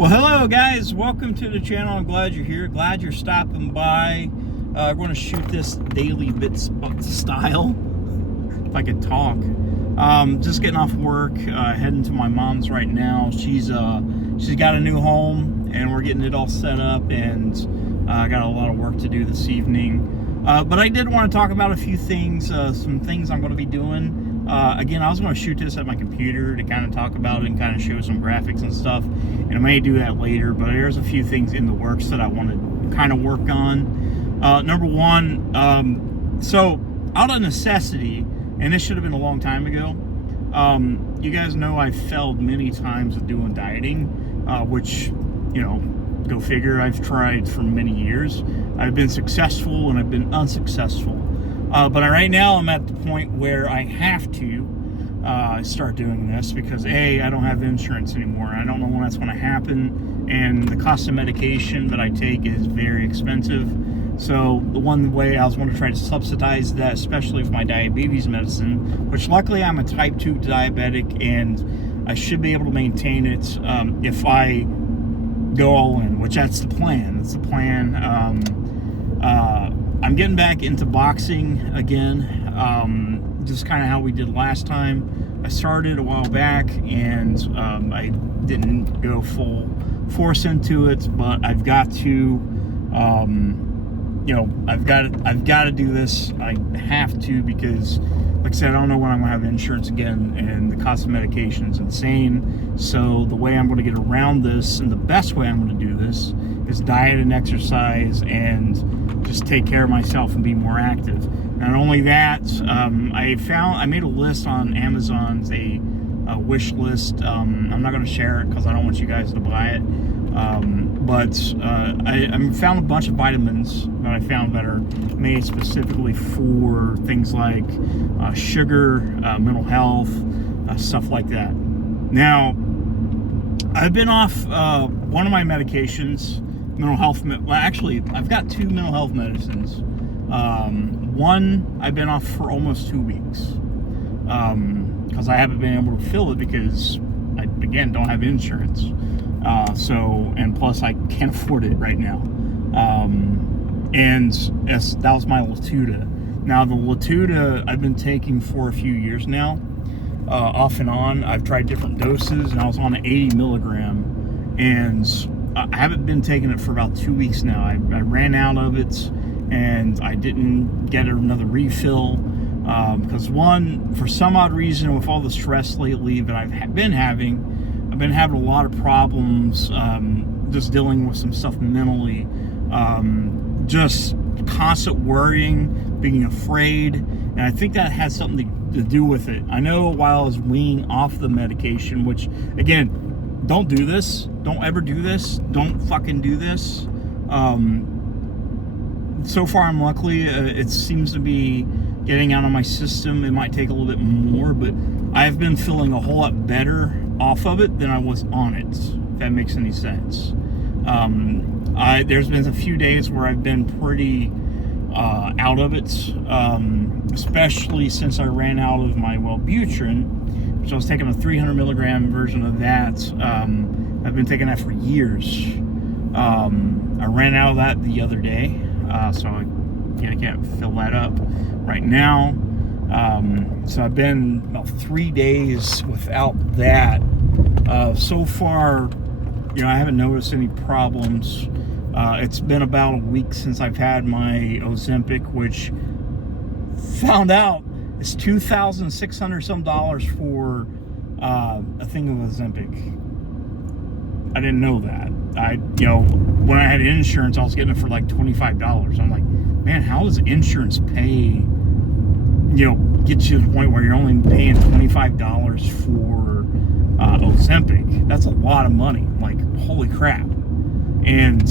Well, hello guys, welcome to the channel. I'm glad you're here, glad you're stopping by. I'm going to shoot this daily bits style, if I could talk. Just getting off work, heading to my mom's right now. She's got a new home and we're getting it all set up, and I got a lot of work to do this evening. But I did want to talk about a few things, some things I'm going to be doing. Again, I was going to shoot this at my computer to kind of talk about it and kind of show some graphics and stuff, and I may do that later, but there's a few things in the works that I want to kind of work on. Number one, so out of necessity, and this should have been a long time ago, you guys know I've failed many times at doing dieting, which, you know, go figure, I've tried for many years. I've been successful and I've been unsuccessful. But right now I'm at the point where I have to start doing this because A, I don't have insurance anymore. I don't know when that's going to happen, and the cost of medication that I take is very expensive. So the one way I was going to try to subsidize that, especially for my diabetes medicine, which luckily I'm a type 2 diabetic and I should be able to maintain it if I go all in, which that's the plan. That's the plan. I'm getting back into boxing again, just kind of how we did last time. I started a while back and I didn't go full force into it, but I've got to, you know, I've got to do this. I have to, because like I said, I don't know when I'm going to have insurance again, and the cost of medication is insane. So the way I'm going to get around this, and the best way I'm going to do this, is diet and exercise and just take care of myself and be more active. Not only that, I made a list on Amazon's, a wish list. I'm not going to share it because I don't want you guys to buy it. But I found a bunch of vitamins that I found that are made specifically for things like sugar, mental health, stuff like that. Now, I've been off one of my medications, mental health. Well, actually, I've got two mental health medicines. One I've been off for almost 2 weeks because I haven't been able to fill it because I, again, don't have insurance. And plus I can't afford it right now. And that was my Latuda. Now the Latuda I've been taking for a few years now, off and on. I've tried different doses, and I was on an 80 milligram, and I haven't been taking it for about 2 weeks now. I ran out of it, and I didn't get another refill because one, for some odd reason, with all the stress lately that I've been having a lot of problems just dealing with some stuff mentally, just constant worrying, being afraid, and I think that has something to do with it. I know while I was weaning off the medication, which, again, don't do this. Don't ever do this. Don't fucking do this. So far, I'm lucky. It seems to be getting out of my system. It might take a little bit more, but I've been feeling a whole lot better off of it than I was on it, if that makes any sense. There's been a few days where I've been pretty out of it, especially since I ran out of my Wellbutrin, which I was taking a 300 milligram version of that. I've been taking that for years. I ran out of that the other day, so I can't fill that up right now. So I've been about 3 days without that. So far, you know, I haven't noticed any problems. It's been about a week since I've had my Ozempic, which found out is $2,600 some for a thing of Ozempic. I didn't know that. You know, when I had insurance, I was getting it for like $25. I'm like, man, how does insurance pay, you know, get you to the point where you're only paying $25 for Ozempic? That's a lot of money. I'm like, holy crap. And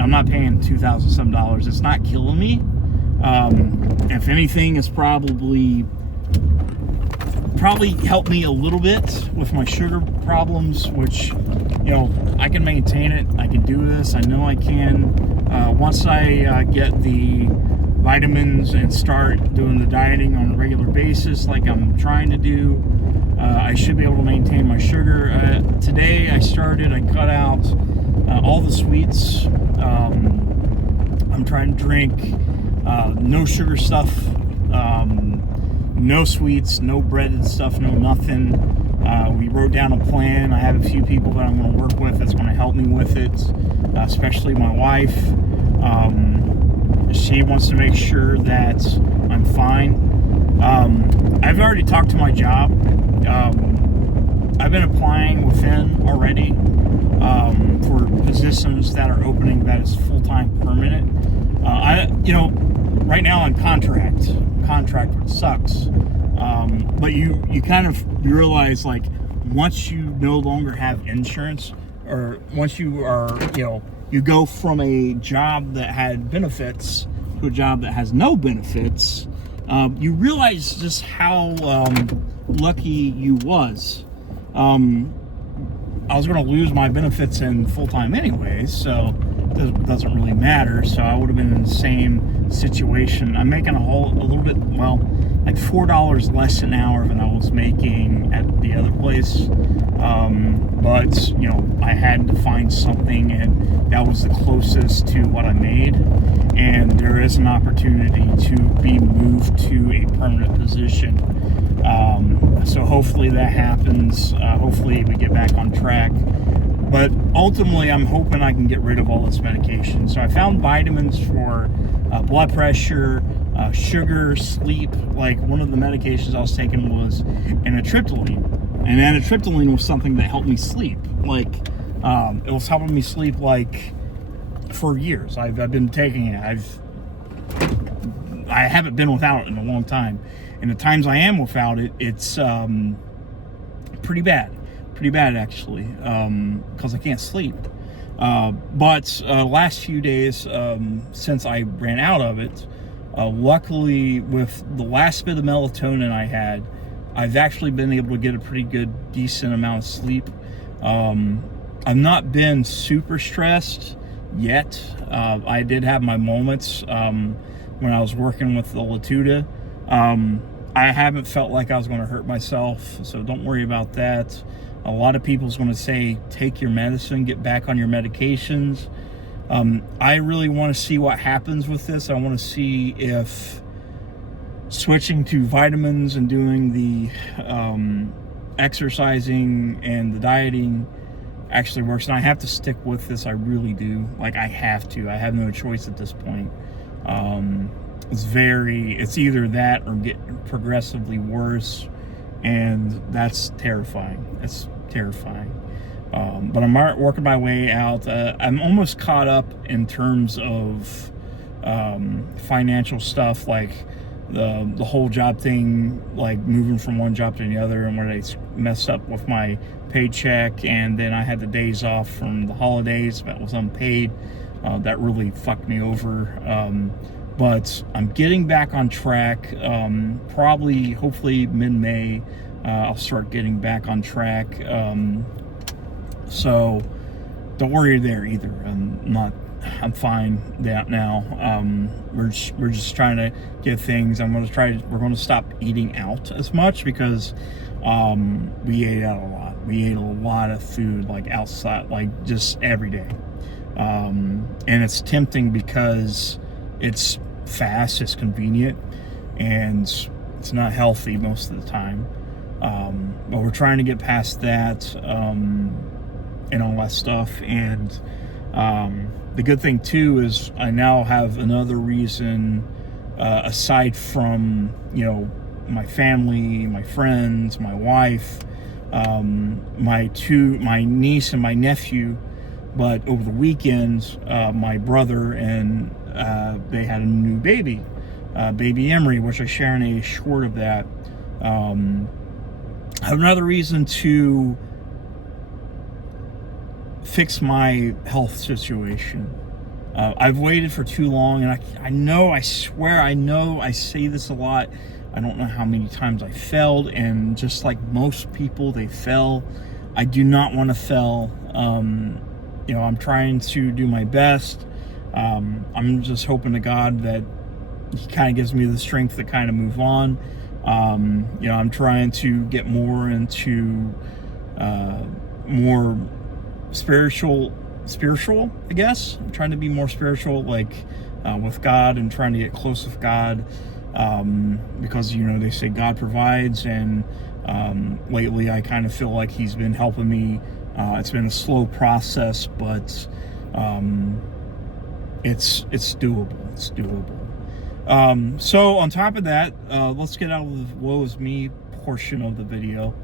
I'm not paying $2,000 some. It's not killing me. If anything, it's probably helped me a little bit with my sugar problems, which, you know, I can maintain it. I can do this. I know I can. Once I get the vitamins and start doing the dieting on a regular basis like I'm trying to do, I should be able to maintain my sugar. Today I cut out all the sweets. I'm trying to drink no sugar stuff, no sweets, no breaded stuff, no nothing. We wrote down a plan. I have a few people that I'm going to work with that's going to help me with it, especially my wife. She wants to make sure that I'm fine. I've already talked to my job. I've been applying within already for positions that are opening that is full-time permanent. Right now I'm contract, which sucks. But you kind of realize, like, once you no longer have insurance, or once you are, you go from a job that had benefits to a job that has no benefits, you realize just how lucky you was. I was going to lose my benefits in full-time anyway, so it doesn't really matter. So I would have been in the same situation. I'm making a little bit, like $4 less an hour than I was making at the other place. But I had to find something, and that was the closest to what I made. And there is an opportunity to be moved to a permanent position. So hopefully that happens. Hopefully we get back on track. But ultimately, I'm hoping I can get rid of all this medication. So I found vitamins for blood pressure, sugar, sleep. Like, one of the medications I was taking was amitriptyline. And amitriptyline was something that helped me sleep. Like, it was helping me sleep, like, for years. I've been taking it. I haven't been without it in a long time. And the times I am without it, it's pretty bad actually, because I can't sleep. But last few days, since I ran out of it, luckily with the last bit of melatonin I had, I've actually been able to get a pretty good, decent amount of sleep. I've not been super stressed yet. I did have my moments when I was working with the Latuda. I haven't felt like I was going to hurt myself, so don't worry about that. A lot of people's going to say, take your medicine, get back on your medications. I really want to see what happens with this. I want to see if switching to vitamins and doing the exercising and the dieting actually works. And I have to stick with this. I really do. Like, I have to. I have no choice at this point. It's either that or get progressively worse, and that's terrifying. That's terrifying. But I'm working my way out. I'm almost caught up in terms of financial stuff, like the whole job thing, like moving from one job to the other, and where they messed up with my paycheck, and then I had the days off from the holidays that was unpaid. That really fucked me over. But I'm getting back on track. Hopefully mid-May, I'll start getting back on track. So don't worry there either. I'm fine now. We're just trying to get things. We're going to stop eating out as much, because we ate out a lot. We ate a lot of food, like outside, like just every day. And it's tempting because it's fast, it's convenient, and it's not healthy most of the time. But we're trying to get past that, and all that stuff. And the good thing too is I now have another reason, aside from my family, my friends, my wife, my niece and my nephew. But over the weekend, my brother and they had a new baby, baby Emery, which I share in a short of that. I have another reason to fix my health situation. I've waited for too long, and I swear I say this a lot. I don't know how many times I failed, and just like most people, they fail. I do not want to fail. I'm trying to do my best. I'm just hoping to God that He kind of gives me the strength to kind of move on. You know, I'm trying to get more into more spiritual, I guess. I'm trying to be more spiritual, like with God, and trying to get close with God, because, you know, they say God provides, and lately I kind of feel like he's been helping me. It's been a slow process, but it's doable. It's doable. So on top of that, let's get out of the woe is me portion of the video.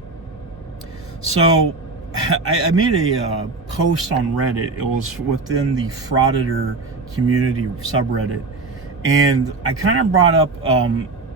So I made a post on Reddit. It was within the Frauditor community subreddit, and I kind of brought up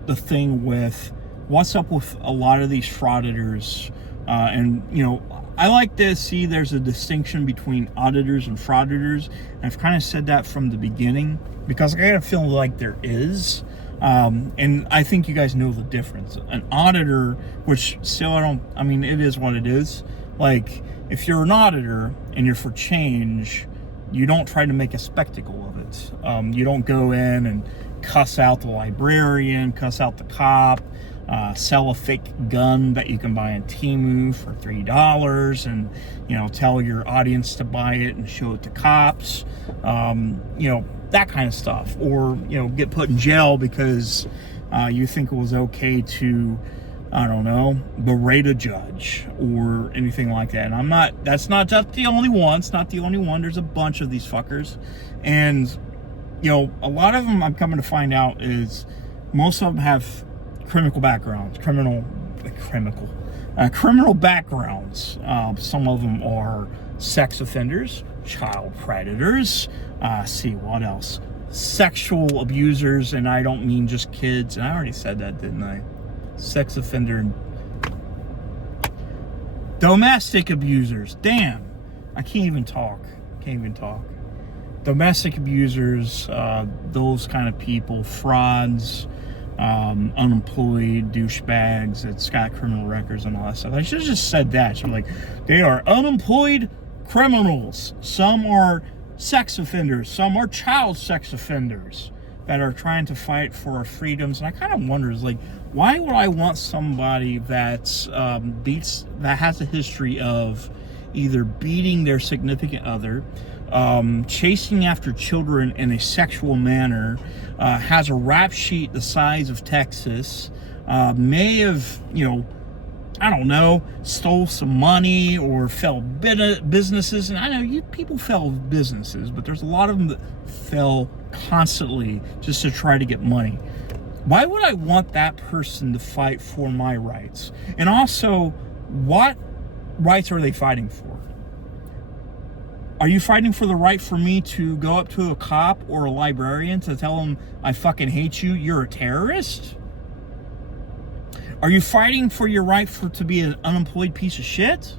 the thing with what's up with a lot of these frauditors, and, you know, I like to see there's a distinction between auditors and frauditors, and I've kind of said that from the beginning because I kind of feel like there is. And I think you guys know the difference. An auditor, which still I mean, it is what it is. Like, if you're an auditor and you're for change, you don't try to make a spectacle of it. You don't go in and cuss out the librarian, cuss out the cop, sell a fake gun that you can buy on Temu for $3 and, you know, tell your audience to buy it and show it to cops. You know, that kind of stuff. Or, you know, get put in jail because you think it was okay to, I don't know, berate a judge or anything like that. And that's not just the only one. It's not the only one. There's a bunch of these fuckers. And, you know, a lot of them, I'm coming to find out, is most of them have criminal backgrounds. Criminal backgrounds. Some of them are sex offenders, child predators, see what else? Sexual abusers, and I don't mean just kids. And I already said that, didn't I? Sex offender, domestic abusers. Damn, I can't even talk. Domestic abusers, those kind of people, frauds, unemployed douchebags that's got criminal records and all that stuff. I should have just said that. Should be like, they are unemployed criminals. Some are sex offenders. Some are child sex offenders that are trying to fight for our freedoms. And I kind of wonder, is like, why would I want somebody that's that has a history of either beating their significant other, chasing after children in a sexual manner, has a rap sheet the size of Texas, may have, you know, I don't know, stole some money or failed businesses. And I know you people fail businesses, but there's a lot of them that fail constantly just to try to get money. Why would I want that person to fight for my rights? And also, what rights are they fighting for? Are you fighting for the right for me to go up to a cop or a librarian to tell them, I fucking hate you, you're a terrorist? Are you fighting for your right to be an unemployed piece of shit?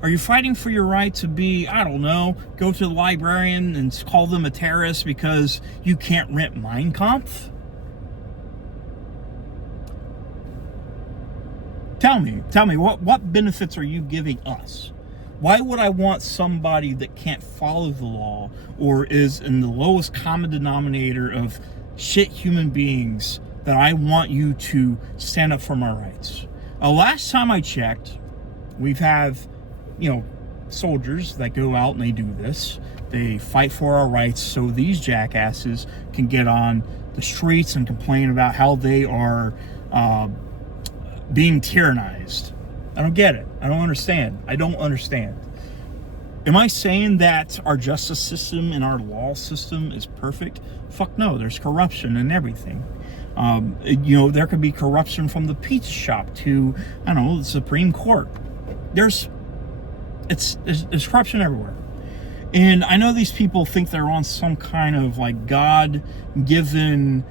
Are you fighting for your right to be, I don't know, go to the librarian and call them a terrorist because you can't rent Mein Kampf? Tell me, what benefits are you giving us? Why would I want somebody that can't follow the law or is in the lowest common denominator of shit human beings that I want you to stand up for my rights? Last time I checked, we've have, you know, soldiers that go out and they do this. They fight for our rights so these jackasses can get on the streets and complain about how they are being tyrannized. I don't get it. I don't understand. Am I saying that our justice system and our law system is perfect? Fuck no. There's corruption and everything. You know, there could be corruption from the pizza shop to, I don't know, the Supreme Court. There's corruption everywhere. And I know these people think they're on some kind of like God-given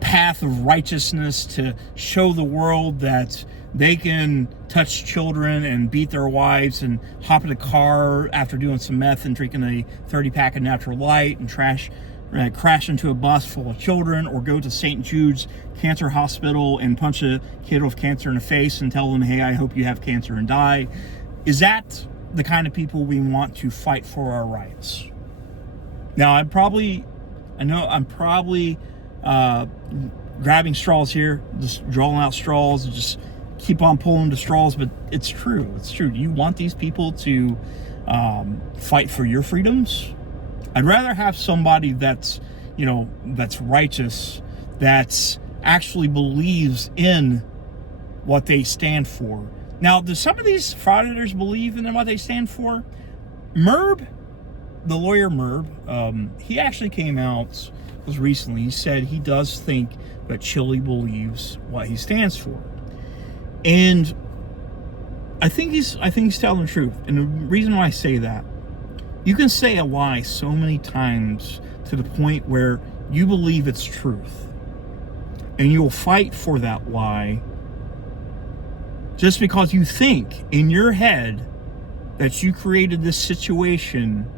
path of righteousness to show the world that they can touch children and beat their wives and hop in a car after doing some meth and drinking a 30-pack of Natural Light and crash into a bus full of children, or go to St. Jude's Cancer Hospital and punch a kid with cancer in the face and tell them, hey, I hope you have cancer and die. Is that the kind of people we want to fight for our rights? Now, I'm probably grabbing straws here, just drawing out straws, and just keep on pulling the straws. But it's true. It's true. Do you want these people to fight for your freedoms? I'd rather have somebody that's, that's righteous, that's actually believes in what they stand for. Now, do some of these frauditors believe in what they stand for? Merb, the lawyer Merb, he actually came out, was recently, he said he does think that Chile believes what he stands for. And I think he's telling the truth. And the reason why I say that, you can say a lie so many times to the point where you believe it's truth. And you'll fight for that lie just because you think in your head that you created this situation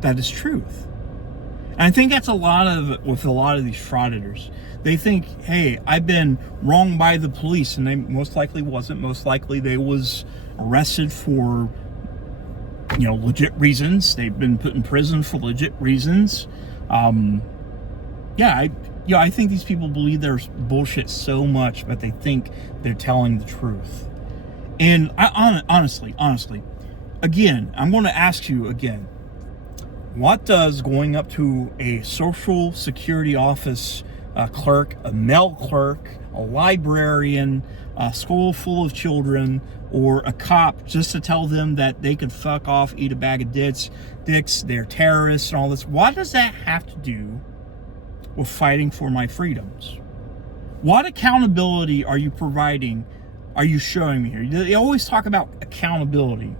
that is truth. And I think that's with a lot of these frauditors. They think, hey, I've been wronged by the police, and they most likely wasn't. Most likely they was arrested for, legit reasons. They've been put in prison for legit reasons. I think these people believe there's bullshit so much that they think they're telling the truth. And honestly, again, I'm going to ask you again, what does going up to a social security office clerk, a mail clerk, a librarian, a school full of children, or a cop just to tell them that they can fuck off, eat a bag of dicks, they're terrorists and all this, what does that have to do with fighting for my freedoms? What accountability are you providing, are you showing me here? They always talk about accountability,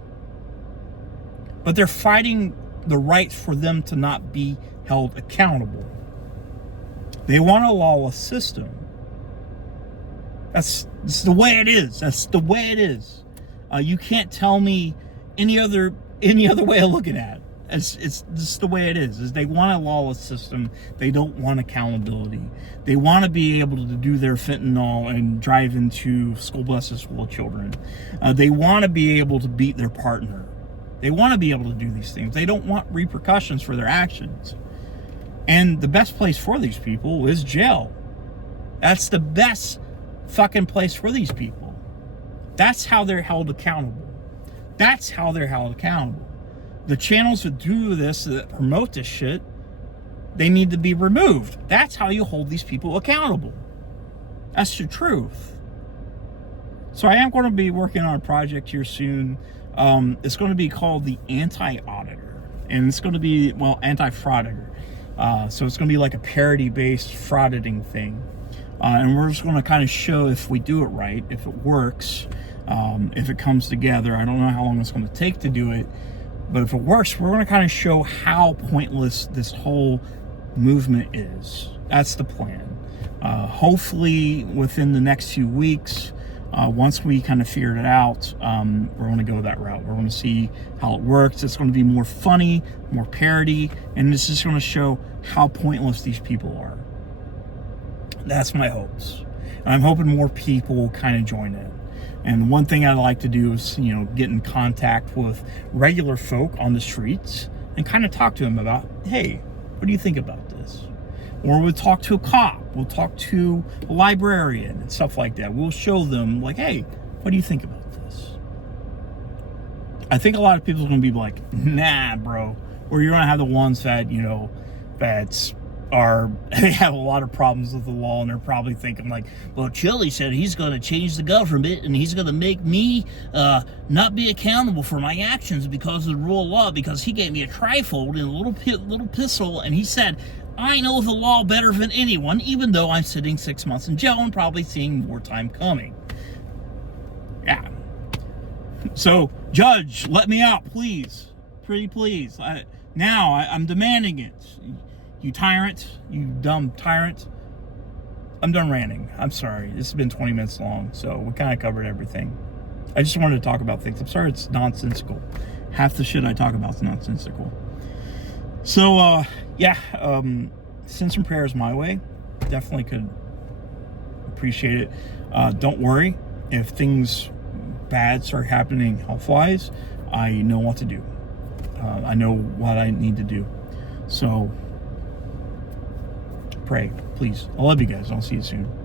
but they're fighting the right for them to not be held accountable. They want a lawless system. That's the way it is. That's the way it is. You can't tell me any other way of looking at it. It's just the way it is they want a lawless system. They don't want accountability. They want to be able to do their fentanyl and drive into school buses full of children. They want to be able to beat their partner. They want to be able to do these things. They don't want repercussions for their actions. And the best place for these people is jail. That's the best fucking place for these people. That's how they're held accountable. That's how they're held accountable. The channels that do this, that promote this shit, they need to be removed. That's how you hold these people accountable. That's the truth. So I am going to be working on a project here soon. It's going to be called the Anti-Auditor. And it's going to be, Anti-Frauditor. So it's going to be like a parody-based frauditing thing. And we're just going to kind of show if we do it right, if it works, if it comes together. I don't know how long it's going to take to do it. But if it works, we're going to kind of show how pointless this whole movement is. That's the plan. Hopefully, within the next few weeks, once we kind of figured it out, we're going to go that route. We're going to see how it works. It's going to be more funny, more parody, and it's just going to show how pointless these people are. That's my hopes. And I'm hoping more people kind of join in. And one thing I'd like to do is, get in contact with regular folk on the streets and kind of talk to them about, hey, what do you think about this? Or we'll talk to a cop, we'll talk to a librarian and stuff like that. We'll show them, like, hey, what do you think about this? I think a lot of people are going to be like, nah, bro. Or you're going to have the ones that, they have a lot of problems with the law, and they're probably thinking like, well, Chile said he's going to change the government and he's going to make me not be accountable for my actions because of the rule of law, because he gave me a trifold and a little pistol, and he said, I know the law better than anyone, even though I'm sitting 6 months in jail and probably seeing more time coming. Yeah. So, Judge, let me out, please. Pretty please. I'm demanding it. You tyrant, you dumb tyrant. I'm done ranting. I'm sorry. This has been 20 minutes long, so we kind of covered everything. I just wanted to talk about things. I'm sorry it's nonsensical. Half the shit I talk about is nonsensical. So, send some prayers my way. Definitely could appreciate it. Don't worry. If things bad start happening health-wise, I know what to do. I know what I need to do. So, pray, please. I love you guys. I'll see you soon.